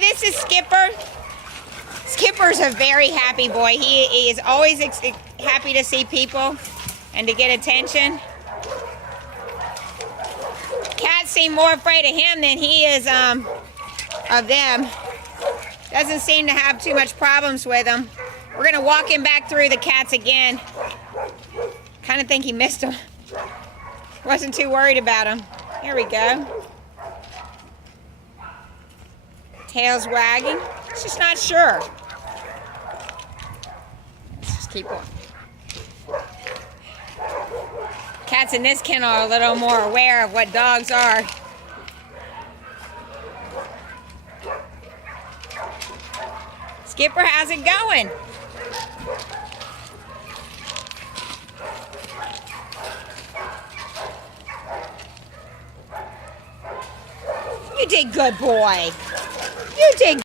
Hi, this is Skipper. Skipper's a very happy boy. He is always happy to see people and to get attention. Cats seem more afraid of him than he is of them. Doesn't seem to have too much problems with them. We're gonna walk him back through the cats again. Kind of think he missed them. Wasn't too worried about him. Here we go. Tail's wagging. He's just not sure. Let's just keep going. Cats in this kennel are a little more aware of what dogs are. Skipper, how's it going? You did good, boy. You did